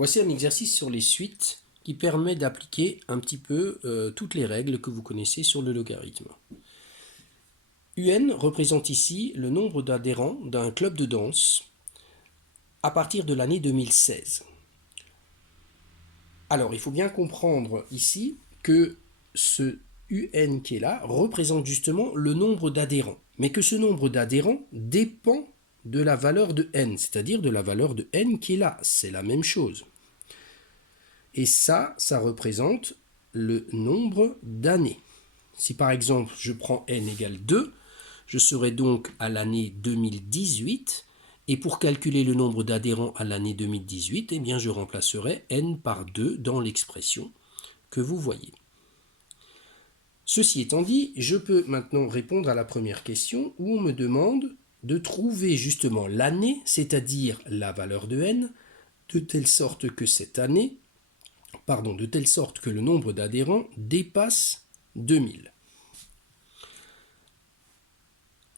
Voici un exercice sur les suites qui permet d'appliquer un petit peu toutes les règles que vous connaissez sur le logarithme. UN représente ici le nombre d'adhérents d'un club de danse à partir de l'année 2016. Alors, il faut bien comprendre ici que ce UN qui est là représente justement le nombre d'adhérents, mais que ce nombre d'adhérents dépend de la valeur de n, c'est-à-dire de la valeur de n qui est là. C'est la même chose. Et ça représente le nombre d'années. Si par exemple je prends n égale 2, je serai donc à l'année 2018, et pour calculer le nombre d'adhérents à l'année 2018, eh bien je remplacerai n par 2 dans l'expression que vous voyez. Ceci étant dit, je peux maintenant répondre à la première question où on me demande de trouver justement l'année, c'est-à-dire la valeur de n, de telle sorte que de telle sorte que le nombre d'adhérents dépasse 2000.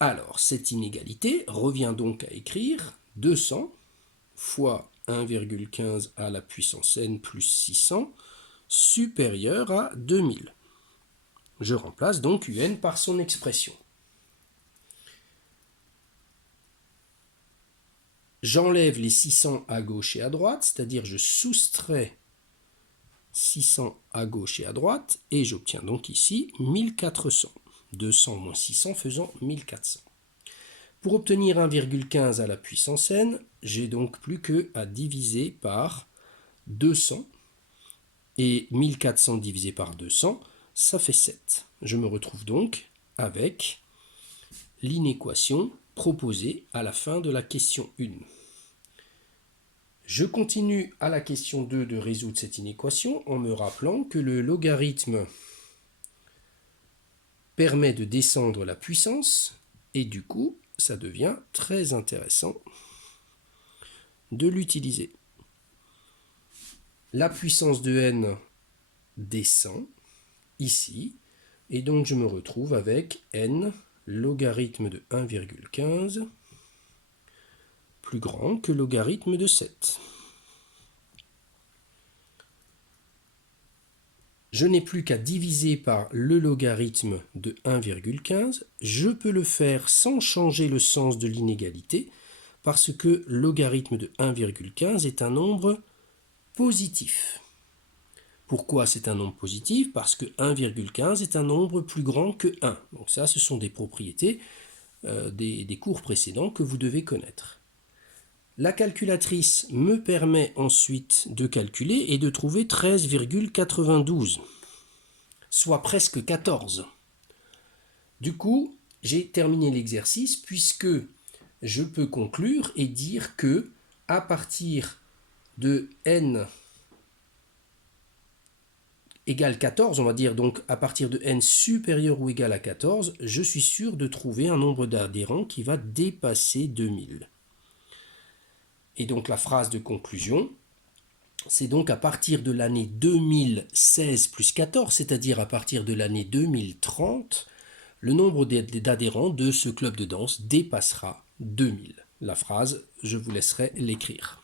Alors, cette inégalité revient donc à écrire 200 fois 1,15 à la puissance n plus 600 supérieur à 2000. Je remplace donc un par son expression. J'enlève les 600 à gauche et à droite, c'est-à-dire je soustrais 600 à gauche et à droite, et j'obtiens donc ici 1400. 200 moins 600 faisant 1400. Pour obtenir 1,15 à la puissance n, j'ai donc plus qu'à diviser par 200, et 1400 divisé par 200, ça fait 7. Je me retrouve donc avec l'inéquation proposée à la fin de la question 1. Je continue à la question 2 de résoudre cette inéquation en me rappelant que le logarithme permet de descendre la puissance et du coup, ça devient très intéressant de l'utiliser. La puissance de n descend ici et donc je me retrouve avec n logarithme de 1,15 plus grand que logarithme de 7. Je n'ai plus qu'à diviser par le logarithme de 1,15. Je peux le faire sans changer le sens de l'inégalité parce que logarithme de 1,15 est un nombre positif. Pourquoi c'est un nombre positif? Parce que 1,15 est un nombre plus grand que 1. Donc ça, ce sont des propriétés des cours précédents que vous devez connaître. La calculatrice me permet ensuite de calculer et de trouver 13,92, soit presque 14. Du coup, j'ai terminé l'exercice puisque je peux conclure et dire que à partir de n égale 14, on va dire donc à partir de n supérieur ou égal à 14, je suis sûr de trouver un nombre d'adhérents qui va dépasser 2000. Et donc la phrase de conclusion, c'est donc à partir de l'année 2016 plus 14, c'est-à-dire à partir de l'année 2030, le nombre d'adhérents de ce club de danse dépassera 2000. La phrase, je vous laisserai l'écrire.